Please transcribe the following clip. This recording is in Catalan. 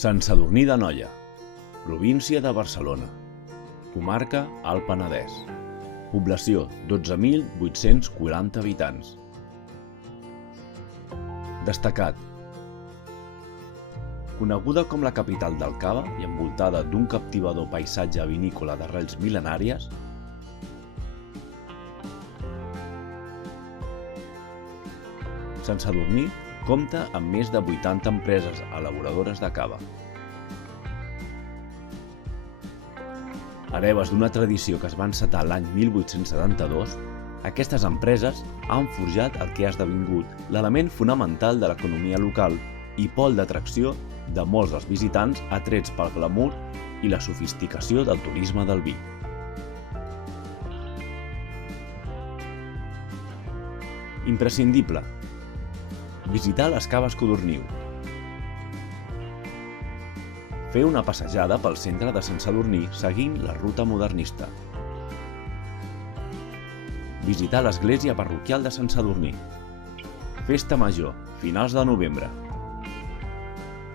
Sant Sadurní d'Anoia, província de Barcelona, comarca Alt Penedès, població 12.840 habitants. Destacat. Coneguda com la capital del cava i envoltada d'un captivador paisatge vinícola d'arrels mil·lenàries, Sant Sadurní compta amb més de 80 empreses elaboradores de cava. Hereves d'una tradició que es va encetar l'any 1872, aquestes empreses han forjat el que ha esdevingut l'element fonamental de l'economia local i pol d'atracció de molts dels visitants atrets pel glamour i la sofisticació del turisme del vi. Imprescindible. Visitar les caves Codorniu. Fer una passejada pel centre de Sant Sadurní seguint la ruta modernista. Visitar l'església parroquial de Sant Sadurní. Festa Major, finals de novembre.